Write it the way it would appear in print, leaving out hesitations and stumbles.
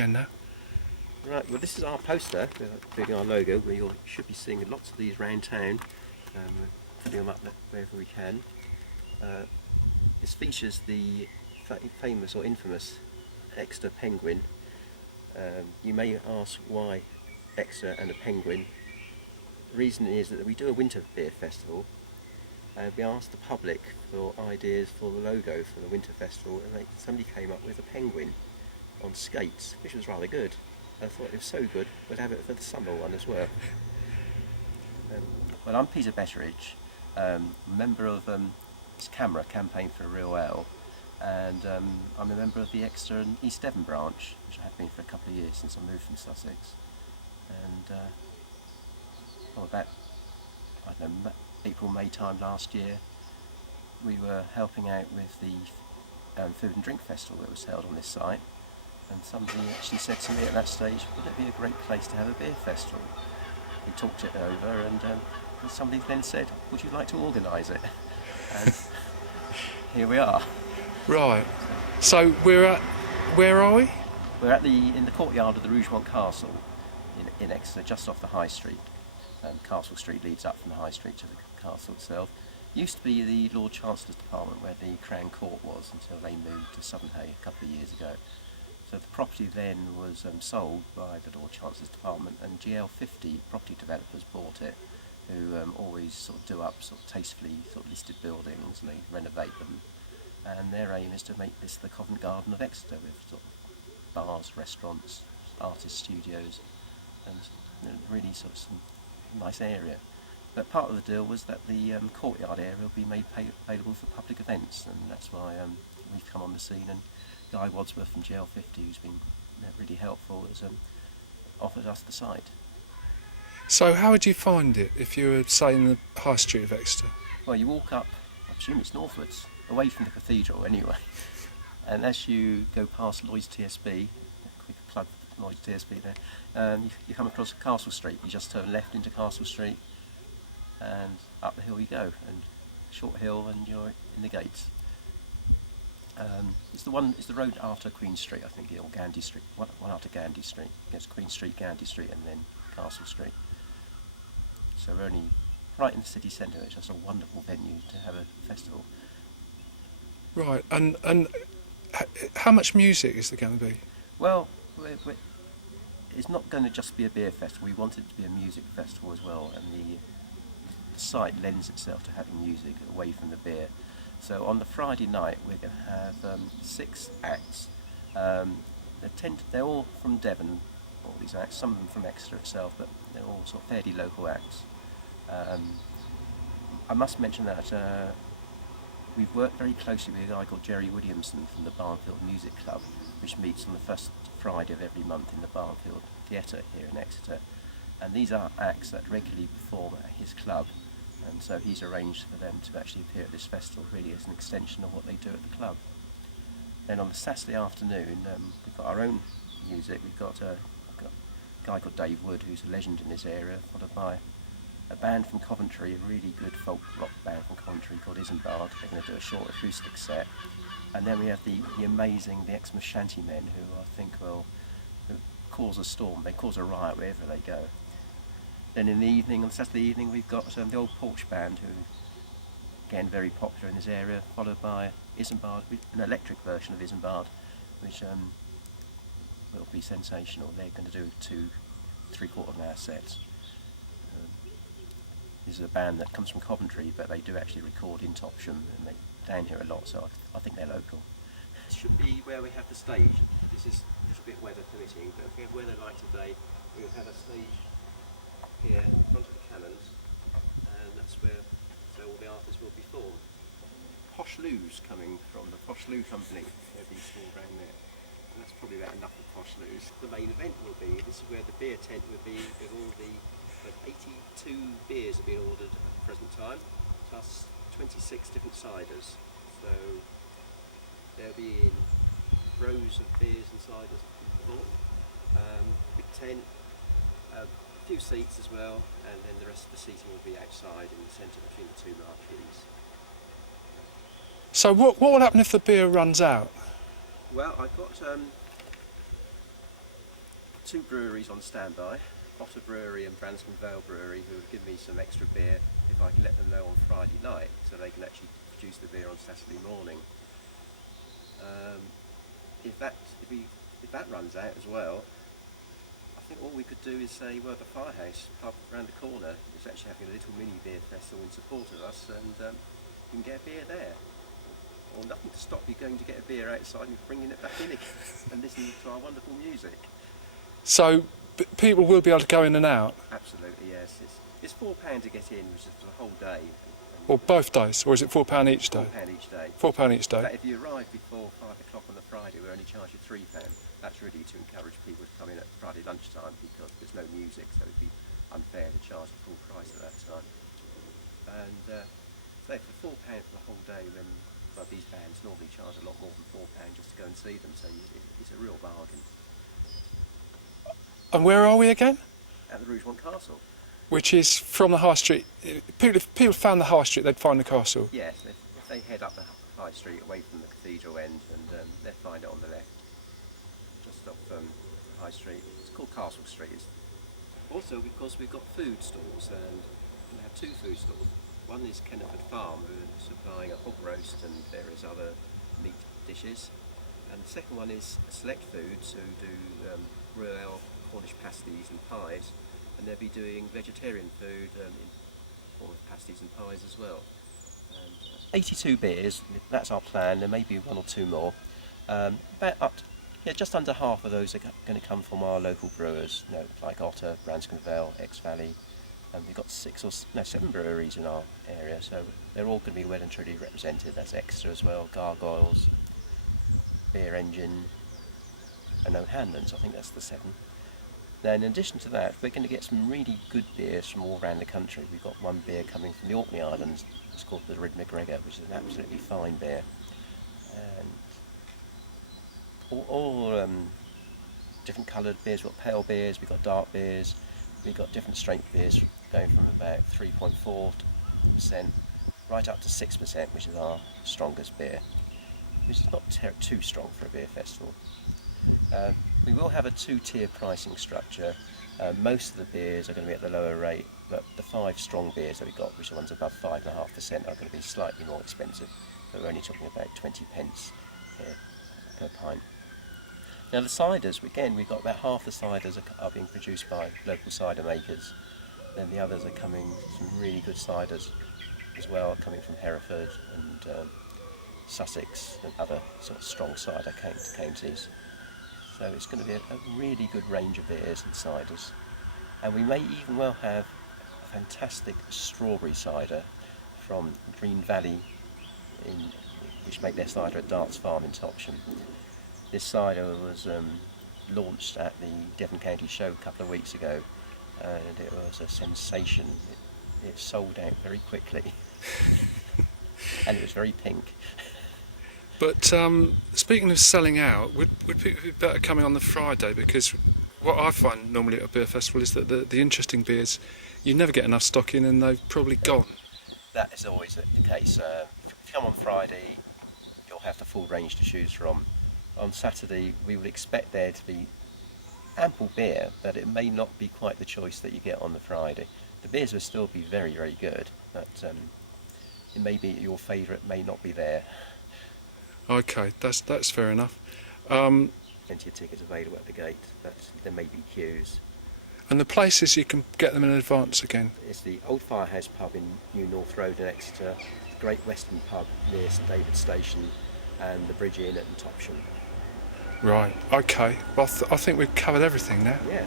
again now. Right, well this is our poster, including our logo, where you should be seeing lots of these around town. We're putting them up wherever we can. This features the famous or infamous Exeter penguin. You may ask why Exeter and a penguin. The reason is that we do a winter beer festival, and we asked the public for ideas for the logo for the winter festival, and somebody came up with a penguin on skates, which was rather good. I thought it was so good we'd have it for the summer one as well. Well, I'm Peter Betteridge, member of CAMRA, Campaign for a Real Ale, and I'm a member of the Exeter and East Devon branch, which I have been for a couple of years since I moved from Sussex. And about, I don't know, April, May time last year, we were helping out with the food and drink festival that was held on this site. And somebody actually said to me at that stage, would it be a great place to have a beer festival? We talked it over, and somebody then said, would you like to organise it? And here we are. Right. So where are we? We're in the courtyard of the Rougemont Castle in Exeter, just off the High Street. Castle Street leads up from the High Street to the castle itself. Used to be the Lord Chancellor's Department where the Crown Court was until they moved to Southernhay a couple of years ago. So the property then was sold by the Lord Chancellor's Department, and GL50 property developers bought it, who always sort of do up sort of tastefully sort of listed buildings, and they renovate them. And their aim is to make this the Covent Garden of Exeter, with sort of bars, restaurants, artist studios, and really sort of some nice area. But part of the deal was that the courtyard area will be made available for public events, and that's why we've come on the scene. And Guy Wadsworth from GL50, who's been really helpful, has offered us the site. So how would you find it if you were, say, in the High Street of Exeter? Well, you walk up, I presume it's northwards, away from the cathedral anyway, and as you go past Lloyd's TSB, a quick plug for Lloyd's TSB there, you come across Castle Street. You just turn left into Castle Street, and up the hill you go, and short hill, and you're in the gates. It's the road after Queen Street, I think, or Gandy Street. One after Gandy Street. It's Queen Street, Gandy Street, and then Castle Street. So we're only right in the city centre. It's just a wonderful venue to have a festival. Right, and how much music is there going to be? Well, it's not going to just be a beer festival. We want it to be a music festival as well, and the site lends itself to having music away from the beer. So on the Friday night we're going to have 6 acts. They're all from Devon, all these acts, some of them from Exeter itself, but they're all sort of fairly local acts. I must mention that we've worked very closely with a guy called Jerry Williamson from the Barnfield Music Club, which meets on the first Friday of every month in the Barnfield Theatre here in Exeter. And these are acts that regularly perform at his club. And so he's arranged for them to actually appear at this festival, really as an extension of what they do at the club. Then on the Saturday afternoon, we've got our own music. We've got a guy called Dave Wood, who's a legend in this area, followed by a band from Coventry, a really good folk rock band from Coventry called Isambard. They're going to do a short acoustic set. And then we have the amazing, the Exmouth Shantymen, who I think will cause a storm. They cause a riot wherever they go. Then in the evening, on Saturday evening, we've got the Old Porch Band, who, again, very popular in this area, followed by Isambard, an electric version of Isambard, which will be sensational. They're going to do 2 3/4-hour sets. This is a band that comes from Coventry, but they do actually record in Topsham, and they're down here a lot, so I think they're local. This should be where we have the stage. This is a little bit weather permitting, but if we have weather like today, we'll have a stage here in front of the cannons, and that's where all the artists will be formed. Posh Lou's coming from the Posh Lou Company. They'll be stored around there. And that's probably about enough of Posh Lou's. The main event will be, this is where the beer tent will be, with all the 82 beers have been ordered at the present time, plus 26 different ciders. So they'll be in rows of beers and ciders before. Big tent, a few seats as well, and then the rest of the seating will be outside in the centre between the 2 marquees. So what will happen if the beer runs out? Well, I've got two breweries on standby, Otter Brewery and Branscombe Vale Brewery, who have given me some extra beer if I can let them know on Friday night, so they can actually produce the beer on Saturday morning. If that runs out as well, I think all we could do is say, well, the Firehouse pub around the corner is actually having a little mini beer festival in support of us, and you can get a beer there. Or nothing to stop you going to get a beer outside and bringing it back in again and listening to our wonderful music. So people will be able to go in and out? Absolutely, yes. It's £4 to get in, which is for the whole day. Or both days? Or is it £4 each day? £4 each day. £4 each day? But if you arrive before 5 o'clock on the Friday, we only charge you £3. That's really to encourage people to come in at Friday lunchtime, because there's no music, so it'd be unfair to charge the full price at that time. And so for £4 for the whole day, then these bands normally charge a lot more than £4 just to go and see them, so it's a real bargain. And where are we again? At the Rougemont Castle. Which is from the high street. If people found the high street, they'd find the castle. Yes, if they head up the high street away from the cathedral end, and they'll find it on the left, just off the high street. It's called Castle Street. Also, because we've got food stalls, and we have two food stalls. One is Kenneford Farm, who are supplying a hog roast and various other meat dishes. And the second one is Select Foods, who do Royale, Cornish pasties and pies. And they'll be doing vegetarian food in form of pasties and pies as well. 82 beers, that's our plan. There may be one or two more. Just under half of those are going to come from our local brewers, like Otter, Branscombe Vale, X-Valley. And we've got 7 breweries in our area, so they're all going to be well and truly represented. That's Exeter as well, Gargoyles, Beer Engine, and O'Hanlon's. I think that's the 7. Then in addition to that, we're going to get some really good beers from all around the country. We've got one beer coming from the Orkney Islands. It's called the Rid McGregor, which is an absolutely fine beer. And all different coloured beers. We've got pale beers, we've got dark beers, we've got different strength beers going from about 3.4% right up to 6%, which is our strongest beer, which is not too strong for a beer festival. We will have a 2-tier pricing structure. Most of the beers are going to be at the lower rate, but the 5 strong beers that we've got, which are the ones above 5.5%, are going to be slightly more expensive. But we're only talking about 20 pence here per pint. Now the ciders, again, we've got about half the ciders are being produced by local cider makers. Then the others are coming, some really good ciders as well, coming from Hereford and Sussex and other sort of strong cider counties. So it's going to be a really good range of beers and ciders. And we may even well have a fantastic strawberry cider from Green Valley, which make their cider at Darts Farm in Topsham. This cider was launched at the Devon County Show a couple of weeks ago, and it was a sensation. It sold out very quickly, and it was very pink. But speaking of selling out, would people be better coming on the Friday? Because what I find normally at a beer festival is that the interesting beers, you never get enough stock in and they've probably gone. That is always the case. If you come on Friday, you'll have the full range to choose from. On Saturday, we would expect there to be ample beer, but it may not be quite the choice that you get on the Friday. The beers will still be very, very good, but it may be your favourite may not be there. Okay, that's fair enough. Plenty of tickets available at the gate, but there may be queues. And the places you can get them in advance again? It's the Old Firehouse pub in New North Road in Exeter, the Great Western pub near St David's Station, and the Bridge Inn at Topsham. Right, okay. Well, I think we've covered everything now. Yeah.